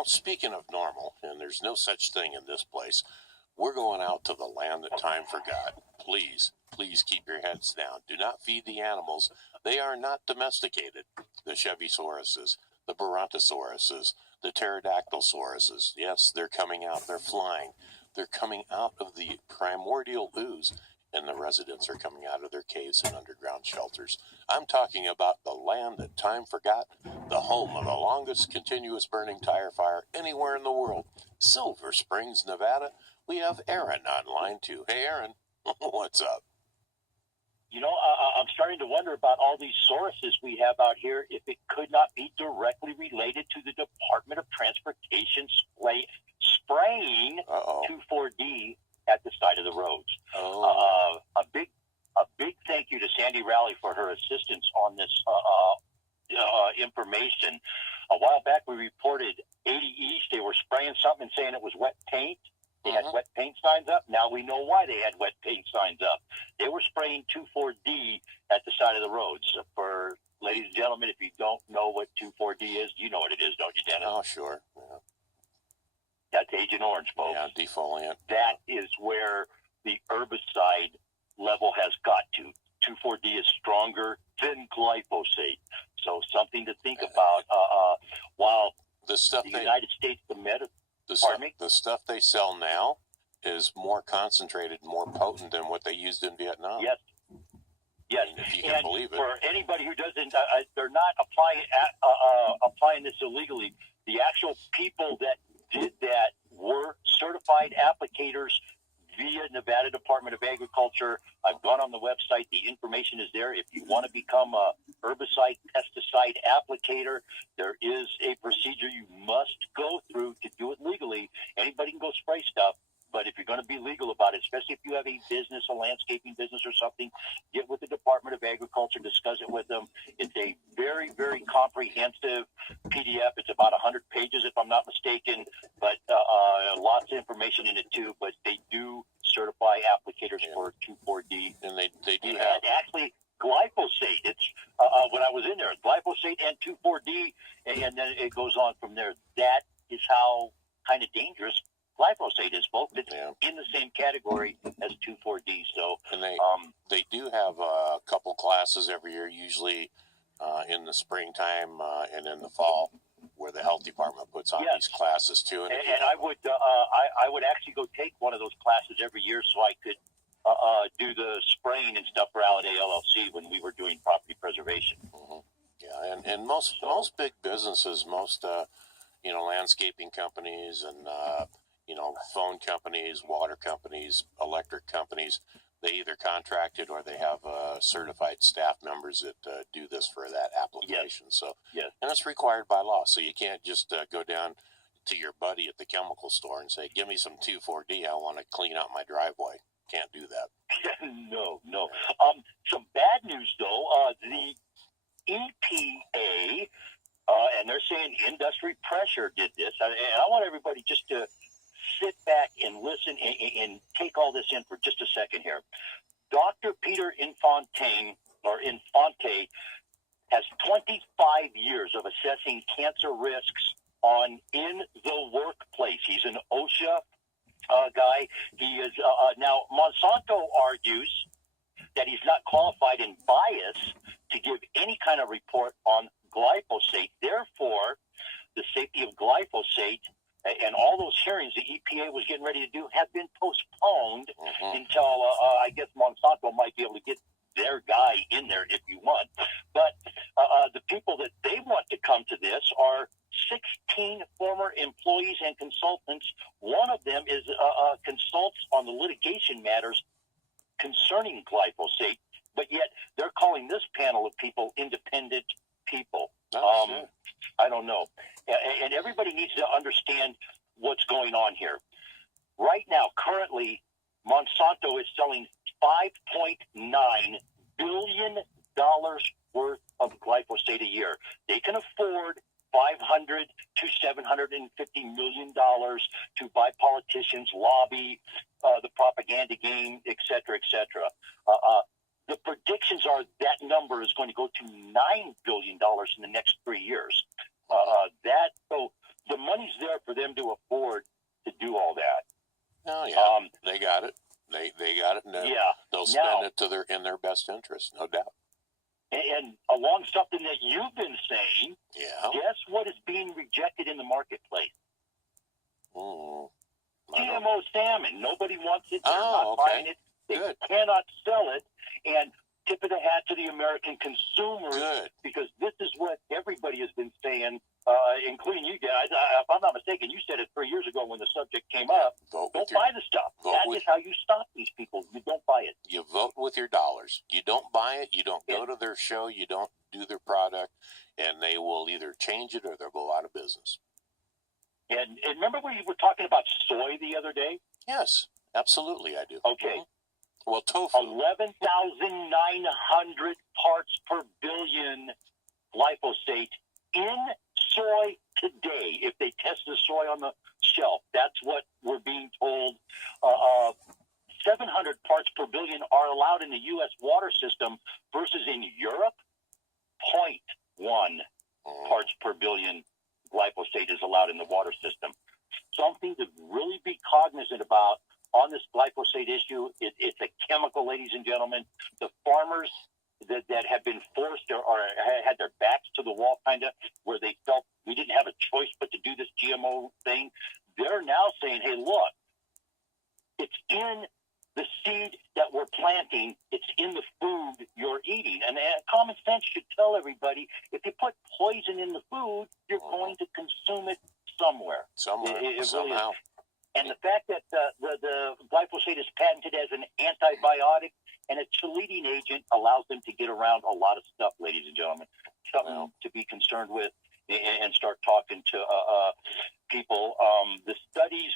Well, speaking of normal, and there's no such thing in this place, we're going out to the land that time forgot. Please, please keep your heads down. Do not feed the animals. They are not domesticated. The Chevysauruses, the Brontosauruses, the Pterodactylsauruses. Yes, they're coming out. They're flying. They're coming out of the primordial ooze, and the residents are coming out of their caves and underground shelters. I'm talking about the land that time forgot, the home of the longest continuous burning tire fire anywhere in the world, Silver Springs, Nevada. We have Aaron on line 2. Hey, Aaron, what's up? You know, I'm starting to wonder about all these sources we have out here, if it could not be directly related to the Department of Transportation spraying 2,4-D at the side of the roads. A big thank you to Sandy Rowley for her assistance on this information. A while back, we reported 80 East. They were spraying something and saying it was wet paint. They had wet paint signs up. Now we know why they had wet paint signs up. They were spraying 2,4-D at the side of the roads. For ladies and gentlemen, if you don't know what 2,4-D is, you know what it is, don't you, Dennis? Oh, sure. Yeah. That's Agent Orange, folks. Yeah, defoliant. That is where the herbicide level has got to. 2,4-D is stronger than glyphosate. So something to think about. While the stuff United States, the stuff they sell now is more concentrated, more potent than what they used in Vietnam. Yes. Yes. I mean, if you can believe it. For anybody who doesn't, they're not applying this illegally. The actual people that did that were certified applicators via Nevada Department of Agriculture. I've gone on the website. The information is there. If you want to become a herbicide, pesticide applicator, there is a procedure you must go through to do it legally. Anybody can go spray stuff, but if you're going to be legal about it, especially if you have a business, a landscaping business or something, get with the Department of Agriculture, discuss it with them. It's a very, very comprehensive PDF. It's about 100 pages, if I'm not mistaken, but lots of information in it too. But they do certify applicators for 2,4-D. And they do have... And actually, glyphosate. It's when I was in there, glyphosate and 2,4-D, and then it goes on from there. That is how kind of dangerous glyphosate is, folks. It's in the same category as 2,4-D. So, and they do have a couple classes every year, usually in the springtime and in the fall, where the health department puts on these classes too. And I would actually go take one of those classes every year so I could do the spraying and stuff for Alliday LLC when we were doing property preservation. Yeah, and most big businesses, most landscaping companies and phone companies, water companies, electric companies, they either contracted or they have certified staff members that do this for that application. So, and it's required by law. So you can't just go down to your buddy at the chemical store and say, "Give me some 2,4-D. I want to clean out my driveway." Can't do that. No. Some bad news though. The EPA, and they're saying industry pressure did this. And I want everybody just to sit back and listen and take all this in for just a second here. Dr. Peter Infante has 25 years of assessing cancer risks in the workplace. He's an OSHA guy. He is now Monsanto argues that he's not qualified and biased to give any kind of report on glyphosate. Therefore, the safety of glyphosate and all those hearings the EPA was getting ready to do have been postponed until I guess Monsanto might be able to get their guy in there if you want. But the people that they want to come to this are 16 former employees and consultants. One of them is consults on the litigation matters concerning glyphosate, but yet they're calling this panel of people independent people. I don't know. And everybody needs to understand what's going on here. Right now, currently, Monsanto is selling $5.9 billion worth of glyphosate a year. They can afford $500 to $750 million to buy politicians, lobby, the propaganda game, et cetera, et cetera. The predictions are that number is going to go to $9 billion in the next 3 years. So the money's there best interest, no doubt. And along something that you've been saying, Yeah. guess what is being rejected in the marketplace? GMO salmon. Nobody wants it. They're not buying it. They cannot sell it. And tip of the hat to the American consumers, because this is what everybody has been saying, including you guys. If I'm not mistaken, you said it 3 years ago when the subject came up. Don't buy the stuff. That is how you stop these people. You don't buy it. You vote with your dollars. You don't buy it. You don't go to their show. You don't do their product, and they will either change it or they'll go out of business. And remember we were talking about soy the other day? Yes, absolutely I do. Okay. Mm-hmm. Well, tofu. 11,900 parts per billion glyphosate in soy today. If they test the soy on the shelf, that's what we're being told. 700 parts per billion are allowed in the U.S. water system versus in Europe, 0.1 parts per billion glyphosate is allowed in the water system. Something to really be cognizant about on this glyphosate issue. It's a chemical, ladies and gentlemen. The farmers that have been forced or had their backs to the wall, kind of, where they felt we didn't have a choice but to do this GMO thing, they're now saying, hey, look, it's in the seed that we're planting. It's in the food you're eating. And common sense should tell everybody, if you put poison in the food, you're going to consume it somewhere. Somehow. Really is. And the fact that the glyphosate is patented as an antibiotic and a chelating agent allows them to get around a lot of stuff, ladies and gentlemen. Something to be concerned with and start talking to people. The studies,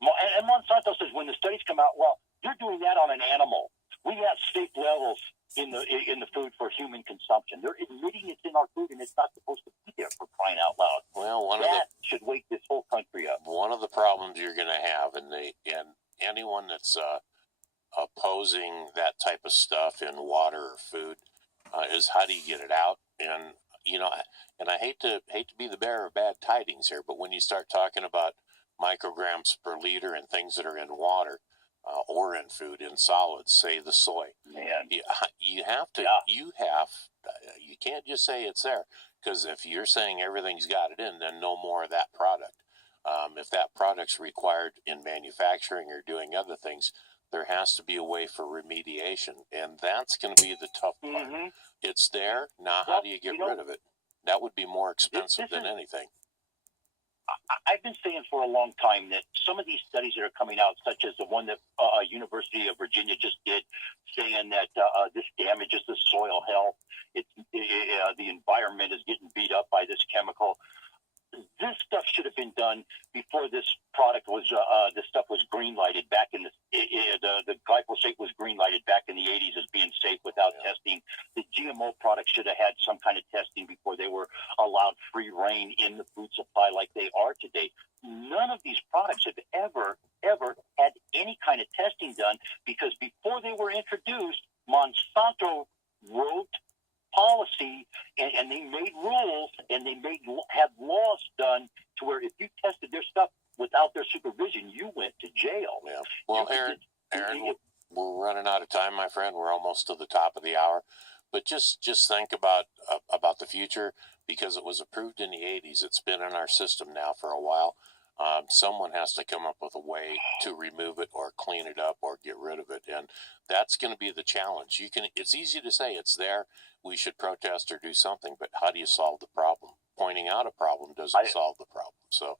and Monsanto says when the studies come out, well, you're doing that on an animal. We have safe levels in the food for human consumption. They're admitting it's in our food, and it's not supposed to be there, for crying out loud. Well, that should wake this whole country up. One of the problems you're going to have, and anyone that's opposing that type of stuff in water or food, is how do you get it out? And and I hate to be the bearer of bad tidings here, but when you start talking about micrograms per liter and things that are in water or in food, in solids, say the soy, you can't just say it's there, because if you're saying everything's got it in, then no more of that product. If that product's required in manufacturing or doing other things, there has to be a way for remediation, and that's going to be the tough part. Mm-hmm. It's there. Now, how do you get rid of it? That would be more expensive than anything. I've been saying for a long time that some of these studies that are coming out, such as the one that University of Virginia just did, saying that this damages the soil health, the environment is getting beat up by this chemical. This stuff should have been done before this product was. This stuff was green lighted back in the glyphosate was green lighted back in the 80s as being safe without testing. The GMO products should have had some kind of testing before they were allowed free reign in the food supply like they are today. None of these products have ever had any kind of testing done, because before they were introduced, Monsanto wrote policy and they made rules and they had laws done to where if you tested their stuff without their supervision, you went to jail. Yeah. Well, Aaron, we're running out of time, my friend. We're almost to the top of the hour, but just think about the future, because it was approved in the 80s. It's been in our system now for a while. Someone has to come up with a way to remove it or clean it up or get rid of it, and that's going to be the challenge. It's easy to say it's there, we should protest or do something, but how do you solve the problem? Pointing out a problem doesn't solve the problem. So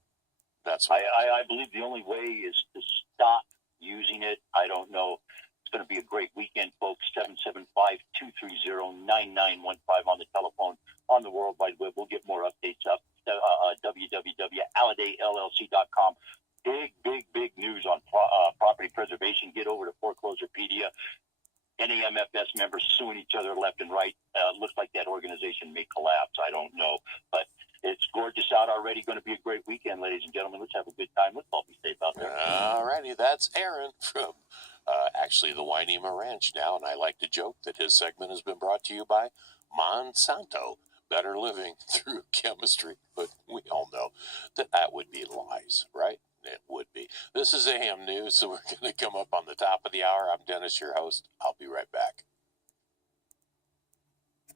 that's what I believe the only way is to stop using it. I don't know. It's going to be a great weekend, folks. 775-230-9915 on the telephone, on the World Wide Web. We'll get more updates up. www.alladayllc.com. Big news on property preservation. Get over to Foreclosurepedia. NAMFS members suing each other left and right. Looks like that organization may collapse. I don't know. But it's gorgeous out already. Going to be a great weekend, ladies and gentlemen. Let's have a good time. Let's all be safe out there. All righty. That's Aaron from actually the Wainema Ranch now. And I like to joke that his segment has been brought to you by Monsanto. Better living through chemistry. But we all know that would be lies, right? It would be. This This is AM News, so we're going to come up on the top of the hour. I'm Dennis, your host. I'll be right back.